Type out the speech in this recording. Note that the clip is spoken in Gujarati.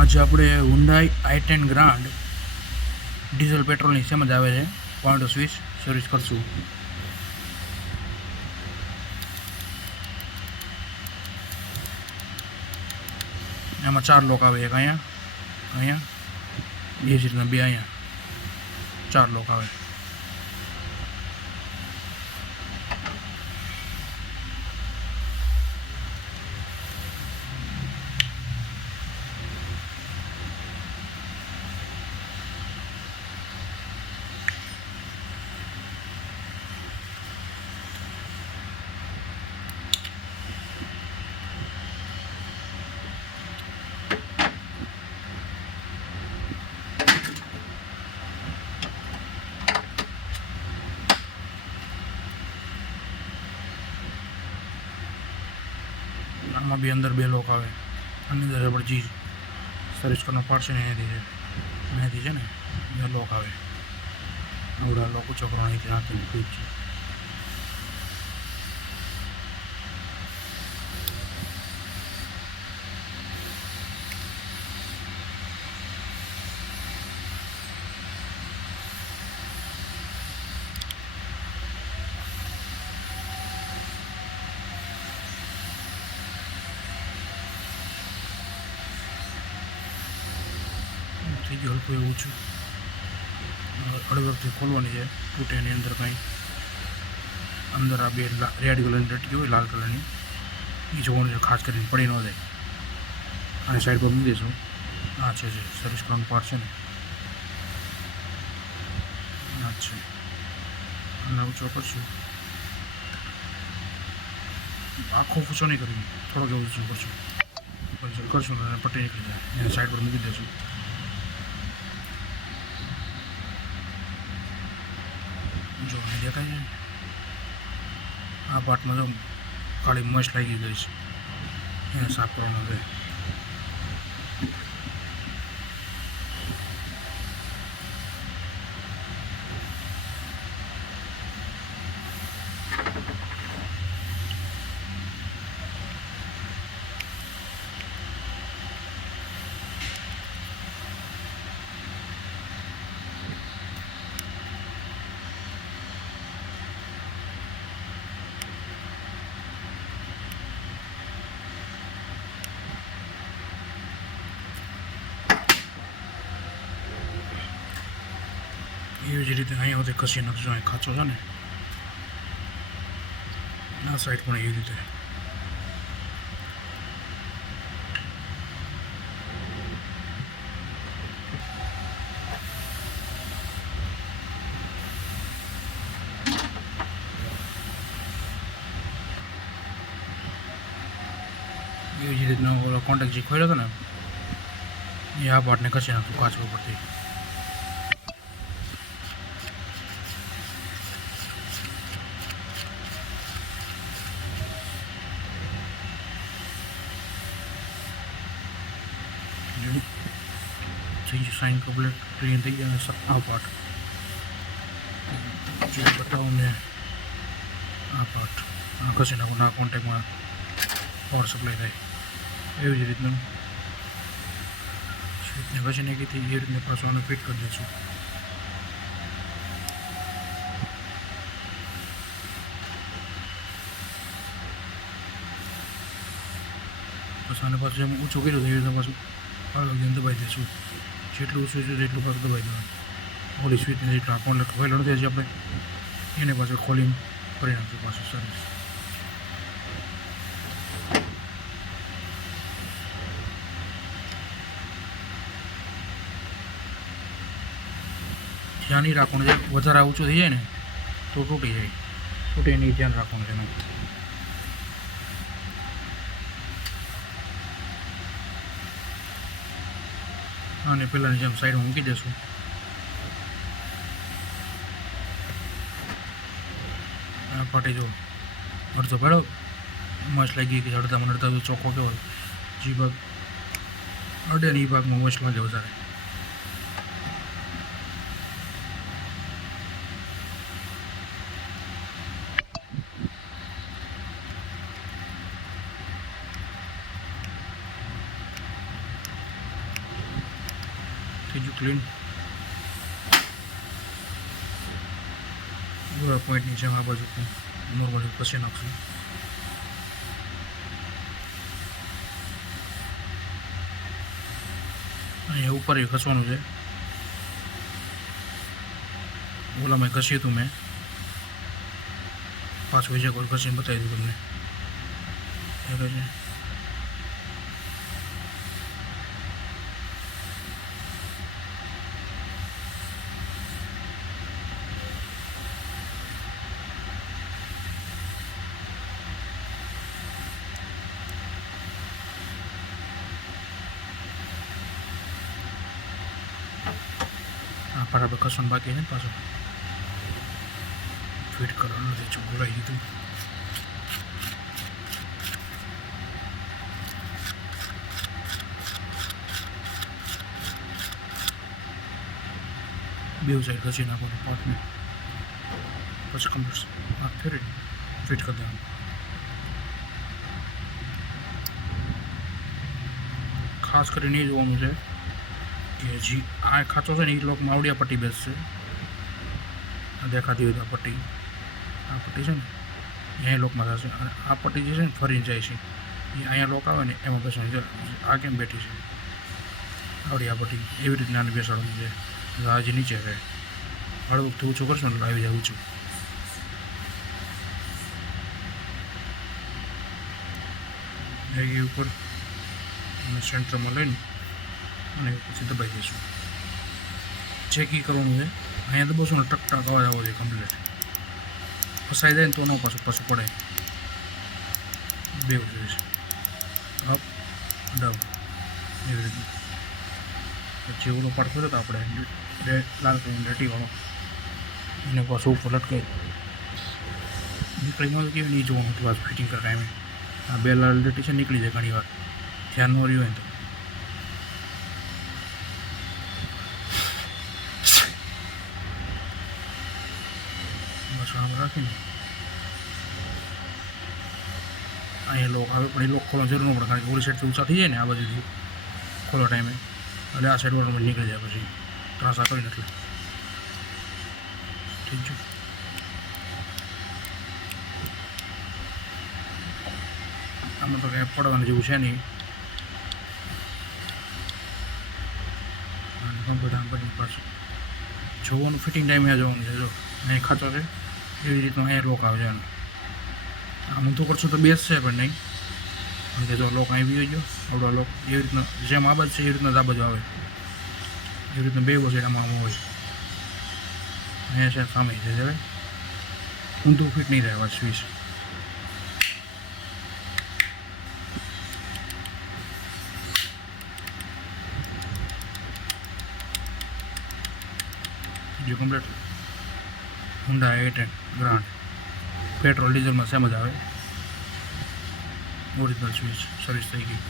આજે આપણે હુન્ડાઈ i10 ગ્રાન્ડ ડીઝલ પેટ્રોલની સેમ જ આવે છે. પોઈન્ટ સ્વિચ સર્વિસ કરશું. એમાં 4 લોક આવે, એક અહીંયા એ જ રીતના 2 અહીંયા 4 લોક આવે. આમાં બી અંદર 2 લોક આવે. આની અંદર આપણે જે સર્વિસ કરવાનો પાર્ટ છે ને અહીંયાથી છે ને 2 લોક આવે. આવડા લોક ઊંચો કરવાનો અહીંથી નાખીને ફીટ છે. થઈ ગયું હલકું એવું ઓછું. અડધથી ખોલવાની છે, તૂટે એની અંદર કંઈ અંદર આ 2 રેડ કલરની લટકી હોય, લાલ કલરની, એ જોવાનું છે ખાસ કરીને પડી ન જાય. આની સાઈડ પર મૂકી દઈશું. આ છે સર્વિસ કરવાનું પાર્ટ છે ને, આ છે. અને ઊંચો કરશું, આખો ઊંચો નહીં કરવું, થોડોક એવું ઊંચું કરશું તો પટ્ટી નીકળી જાય. એને સાઈડ પર મૂકી દઈશું. જો અહીં દેખાય છે, આ પાર્ટમાં જો કાળી મસ્ત લાગી ગઈ છે, એને સાફ કરવાનો છે. એવી જ રીતે અહીંયા સુધી ઘસી નાખજો. અહીં ખાંચો છે ને, આ સાઈડ પણ એવી રીતે. એવી જ રીતનો ઓલો કોન્ટેક્ટ જે ખોલ્યો હતો ને, એ આ પાર્ટને ઘસી નાખતું કાચ ઉપરથી. સાઇન કમ્પ્લીટ ટ્રેન થઈ ગયા. આ પાર્ટ જો બતાવું ને, આ પાર્ટ આ ઘસી નાખું. આ કોન્ટેક્ટમાં પાવર સપ્લાય થાય. એવી જ રીતનું સ્વિચને ઘસી નાખી હતી, એ રીતને પાછું આને ફિટ કરી દઈશું. પછી આને પાછું એમ ઊંચું કર્યું તો એ રીતના પાછું આગળ દબાઈ દઈશું. જેટલું ઓછું છે એટલું પાછું દબાઈ દેવાનું. ઓલી સ્વીચને જેટલા કોન્ટેક્ટ ખોલેલો નથી હજી આપણે, એને પાછું ખોલીને કરી નાખશું પાછું સર્વિસ. ધ્યાન નહીં રાખવાનું છે, વધારે ઊંચું થઈ જાય ને તો તૂટી જાય. તૂટે નહીં, ધ્યાન રાખવાનું છે એનું. અને પહેલાંની જેમ સાઈડમાં મૂકી દઈશું. આ પાટી જો અડધો ભેળો મસ્ત લાગી કે અડધામાં અડધા ચોખ્ખો કહેવાય. જે ભાગ અડે ને એ ભાગમાં મસ્ત લાગે વધારે. ત્રીજું ક્લીન પૂરા પોઈન્ટની જેમ આ બાજુ નોર્મલી પછી નાખશું. અહીંયા ઉપર એ ઘસવાનું છે. ઓલામાં ઘસ્યું હતું મેં, પાછું એક વાર ઘસીને બતાવી દઉં તમને. છે બરાબર કસન બાકી છે. પાછું ફિટ કરવાનું નથી, ભૂલાઈ દીધું. બે સાઈડ ઘસી નાખવાનું પાર્ટને, પછી કમ્પ્લીટ હાથ ફેરી ફિટ કરી દેવાનું. ખાસ કરીને એ જોવાનું છે કે હજી આ ખાંચો છે ને એ લોકમાં આવડિયા પટ્ટી બેસશે. દેખાતી હોય તો આ પટ્ટી છે ને અહીંયા લોકમાં થશે, અને આ પટ્ટી જે છે ને ફરીને જાય છે એ અહીંયા લોક આવે ને એમાં બેસવાની છે. આ કેમ બેઠી છે આવડિયા પટ્ટી, એવી રીતે નાની બેસાડવાની છે. આ જે નીચે રહે હળવું ઊંચું કરશો ને આવી જાય ઊંચું. એ ઉપર સેન્ટરમાં લઈને અને પછી દબાઈ દઈશું. ચેક એ કરવાનું છે. અહીંયા દબાવશું ને ટક ટક અવાજ આવવો જોઈએ કમ્પ્લીટ. ફસાઈ જાય ને તો ન પાછું પડે. બે જોઈએ છે, અપ ડાઉન એવી રીતે. પછી ઓલો પાડ કર્યો તો આપણે લાલ કરીને રેટીવાળો, એને પાછું ઉપર લટકાઈ નીકળી ન કેવી નહીં જોવાનું હતું. પાછું ફિટિંગ કરતા એમ આ બે લાલ રેટી છે નીકળી જાય ઘણી વાર, ધ્યાન ન રહ્યું હોય ને તો. બસ આમ રાખીને અહીંયા લોક આવે, પણ એ લોક ખોલવાની જરૂર ન પડે, કારણ કે ઓલી સાઈડથી ઊંચા થઈ જાય ને આ બાજુથી ખોલો ટાઈમે, એટલે આ સાઈડ વાળામાં નીકળી જાય પછી ત્રાસા કરીને. એટલે ઠીક છે. આમાં તો કંઈ પડવાનું જેવું છે નહીં. અને કમ્પ્લીટ આમ કરીને પાછું જોવાનું ફિટિંગ ટાઈમે જોવાનું છે. જો અહીં ખાતો છે એવી રીતનું અહીંયા લોક આવે છે. આમ ઊંધું કરશું તો બેસશે પણ નહીં, કારણ કે જો લોક અહીં બી ગયો આવડો લોક એવી રીતના જેમ આ બાજુ છે એવી રીતના આ બાજુ આવે. એવી રીતના બે સાઈડ આમાં હોય. અહીંયા છે સામે છે જ્યારે ઊંધું ફિટ નહીં રહે સ્વીચ. જો complete Hyundai i10 grand petrol ડીઝલમાં સેમ જ આવે. ઓરિજિનલ સ્વિચ સર્વિસ થઈ ગઈ.